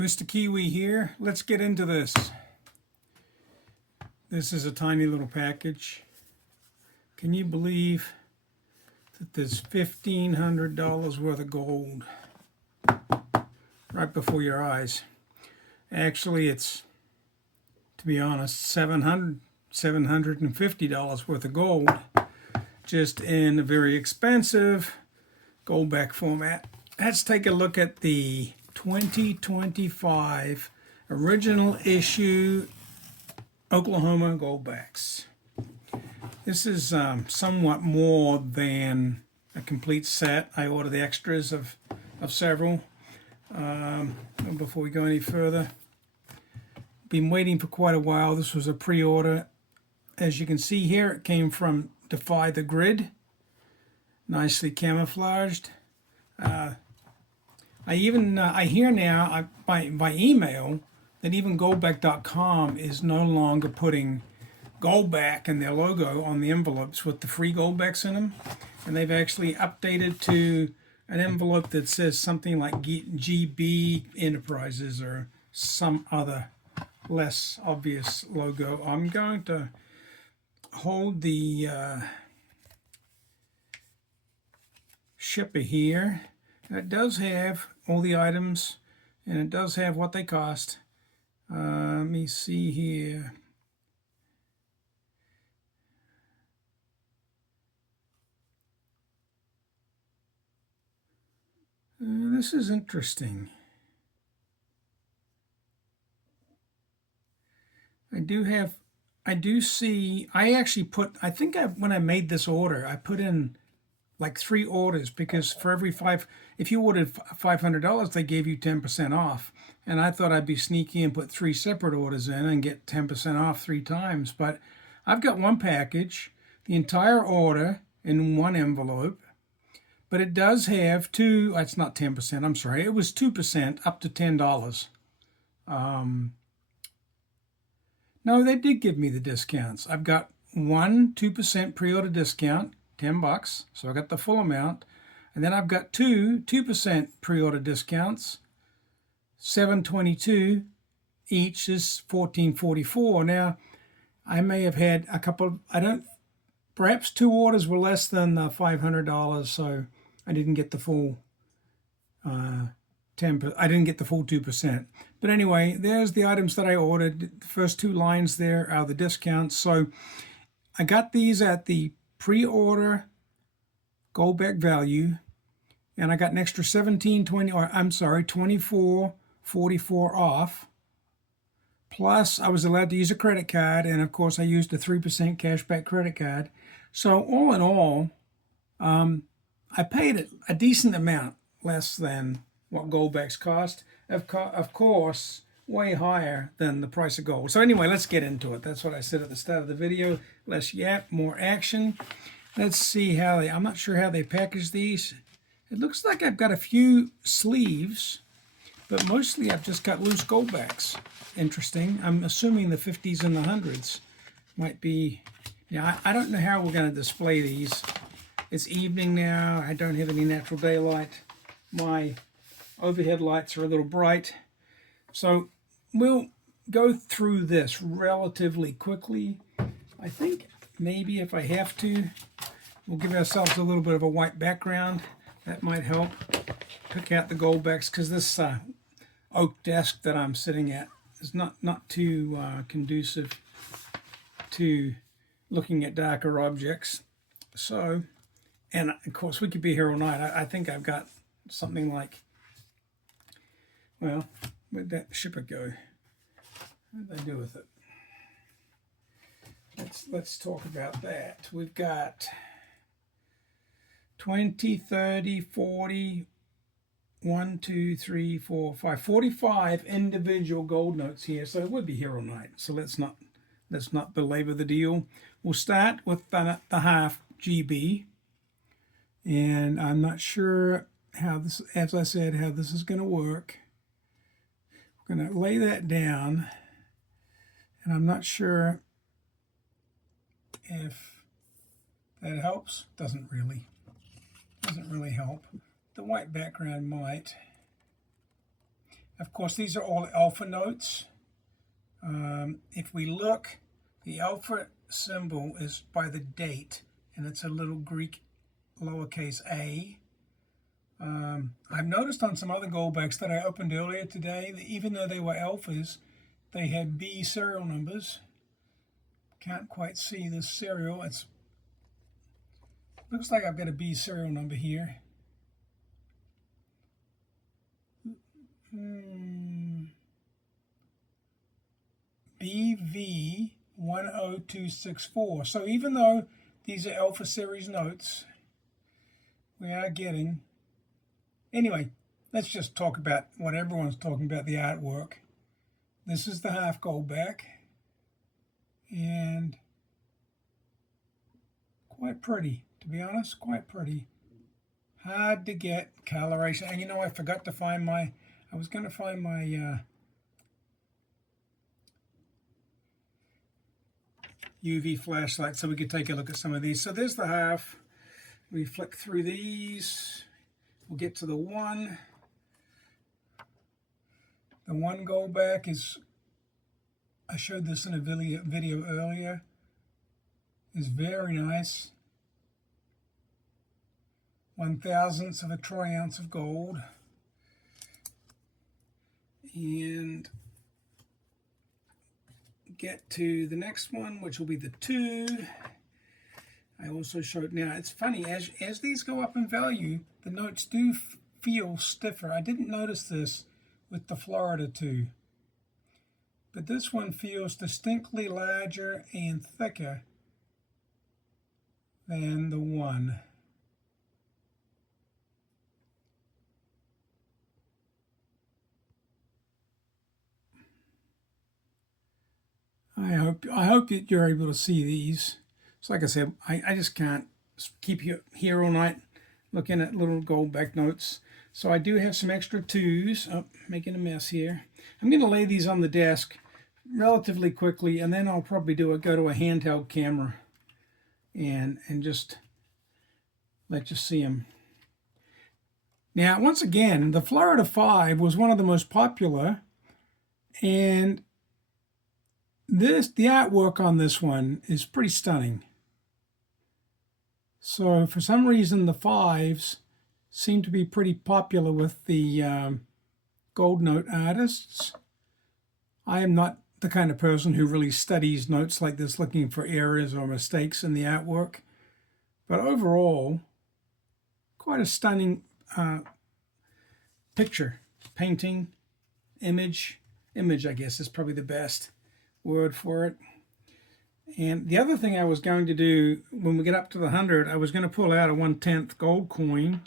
Mr. Kiwi here. Let's get into this. This is a tiny little package. Can you believe that there's $1,500 worth of gold right before your eyes? Actually, it's, to be honest, $750 worth of gold, just in a very expensive Goldback format. Let's take a look at the 2025 original issue Oklahoma Goldbacks. This is somewhat more than a complete set. I ordered the extras of several. Before we go any further, been waiting for quite a while. This was a pre-order. As you can see here, it came from Defy the Grid, nicely camouflaged. I hear now by email that even Goldback.com is no longer putting Goldback and their logo on the envelopes with the free Goldbacks in them, and they've actually updated to an envelope that says something like GB Enterprises or some other less obvious logo. I'm going to hold the shipper here. It does have all the items, and it does have what they cost. Let me see here. This is interesting. I do see, I actually put, when I made this order, I put in like 3 orders, because for every if you ordered $500, they gave you 10% off. And I thought I'd be sneaky and put 3 separate orders in and get 10% off 3 times. But I've got one package, the entire order in one envelope, but it does have it's not 10%, I'm sorry, it was 2% up to $10. No, they did give me the discounts. I've got 2% pre-order discount, $10, so I got the full amount, and then I've got 2% pre-order discounts, $7.22 each is $14.44. Now, I may have had a couple. Perhaps 2 orders were less than $500, so I didn't get the full 10%. I didn't get the full 2%. But anyway, there's the items that I ordered. The first 2 lines there are the discounts. So I got these at the pre-order Goldback value, and I got an extra $24.44 off. Plus, I was allowed to use a credit card, and of course, I used a 3% cashback credit card. So all in all, I paid a decent amount less than what Goldbacks cost. Of course, way higher than the price of gold. So anyway, let's get into it. That's what I said at the start of the video. Less yap, more action. Let's see how I'm not sure how they package these. It looks like I've got a few sleeves, but mostly I've just got loose Goldbacks. Interesting. I'm assuming the 50s and the 100s might be. Yeah, I don't know how we're going to display these. It's evening now. I don't have any natural daylight. My overhead lights are a little bright. So we'll go through this relatively quickly. I think maybe if I have to, we'll give ourselves a little bit of a white background. That might help pick out the Goldbacks, because this oak desk that I'm sitting at is not too conducive to looking at darker objects. So, and of course we could be here all night. I think I've got something like, well, where'd that shipper go? What did they do with it? Let's talk about that. We've got 20, 30, 40, 1, 2, 3, 4, 5, 45 individual gold notes here. So it would be here all night. So let's not belabor the deal. We'll start with the half GB, and I'm not sure how this, as I said, how this is going to work. We're going to lay that down, and I'm not sure if that helps. Doesn't really help. The white background might. Of course, these are all alpha notes. If we look, the alpha symbol is by the date, and it's a little Greek lowercase a. I've noticed on some other Goldbacks that I opened earlier today that even though they were alphas, they had B serial numbers. Can't quite see this serial. It looks like I've got a B serial number here. BV10264. So even though these are alpha series notes, we are getting... Anyway, let's just talk about what everyone's talking about, the artwork. This is the half Goldback, and quite pretty, to be honest, quite pretty. Hard to get coloration. And you know, I forgot to find my... I was going to find my UV flashlight so we could take a look at some of these. So there's the half. We flick through these. We'll get to the one. The one Goldback is, I showed this in a video earlier, is very nice. 1/1000th of a troy ounce of gold. And get to the next one, which will be the 2. I also showed, now it's funny, as these go up in value, the notes do feel stiffer. I didn't notice this with the Florida 2, but this one feels distinctly larger and thicker than the 1. I hope that you're able to see these. So like I said, I just can't keep you here all night looking at little Goldback notes. So I do have some extra 2s. Oh, making a mess here. I'm going to lay these on the desk relatively quickly, and then I'll probably go to a handheld camera and just let you see them. Now, once again, the Florida 5 was one of the most popular, and the artwork on this one is pretty stunning. So for some reason, the 5s seem to be pretty popular with the gold note artists. I am not the kind of person who really studies notes like this looking for errors or mistakes in the artwork. But overall, quite a stunning picture, painting, image, I guess is probably the best word for it. And the other thing I was going to do when we get up to the 100, I was going to pull out a 1/10 gold coin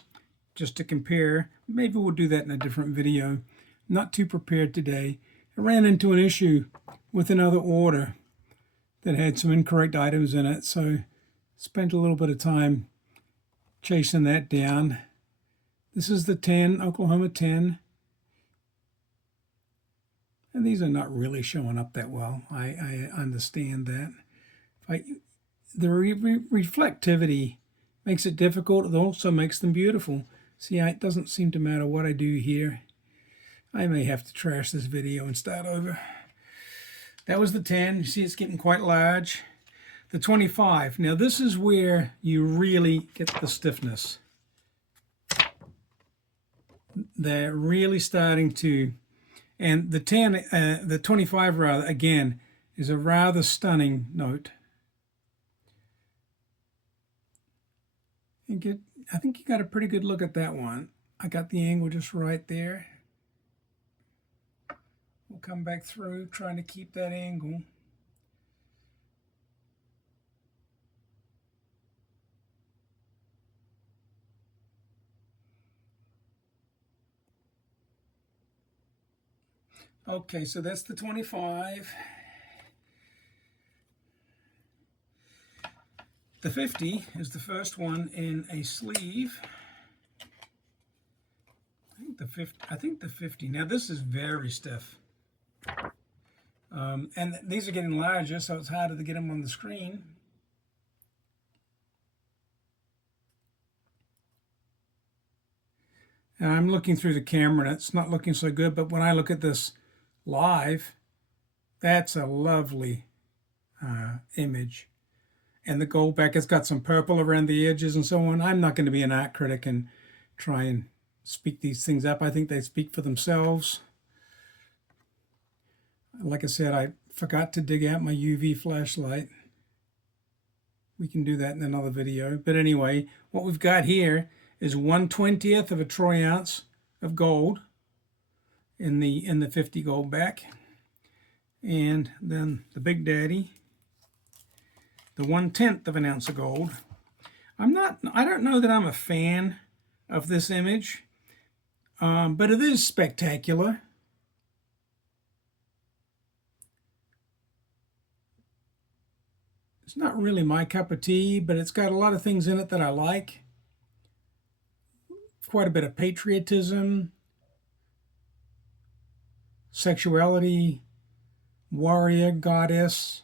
just to compare. Maybe we'll do that in a different video. Not too prepared today. I ran into an issue with another order that had some incorrect items in it, so spent a little bit of time chasing that down. This is the 10, Oklahoma 10. And these are not really showing up that well. I understand that. The reflectivity makes it difficult. It also makes them beautiful. See, it doesn't seem to matter what I do here. I may have to trash this video and start over. That was the 10. You see it's getting quite large. The 25. Now this is where you really get the stiffness. They're really starting to... And the 10, the 25 rather, again, is a rather stunning note. I think you got a pretty good look at that one. I got the angle just right there. We'll come back through, trying to keep that angle. Okay, so that's the 25. The 50 is the first one in a sleeve. I think the 50. Now this is very stiff. And these are getting larger, so it's harder to get them on the screen. And I'm looking through the camera and it's not looking so good, but when I look at this live, that's a lovely image. And the Goldback has got some purple around the edges and so on. I'm not going to be an art critic and try and speak these things up. I think they speak for themselves. Like I said, I forgot to dig out my UV flashlight. We can do that in another video. But anyway, what we've got here is 1/20th of a troy ounce of gold in the 50 Goldback. And then the Big Daddy, the 1/10 of an ounce of gold. I don't know that I'm a fan of this image, but it is spectacular. It's not really my cup of tea, but it's got a lot of things in it that I like. Quite a bit of patriotism, sexuality, warrior, goddess,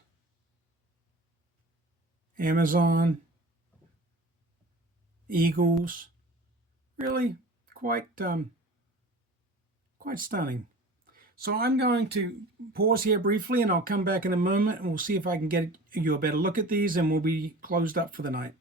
Amazon, eagles. Really quite stunning. So I'm going to pause here briefly and I'll come back in a moment and we'll see if I can get you a better look at these and we'll be closed up for the night.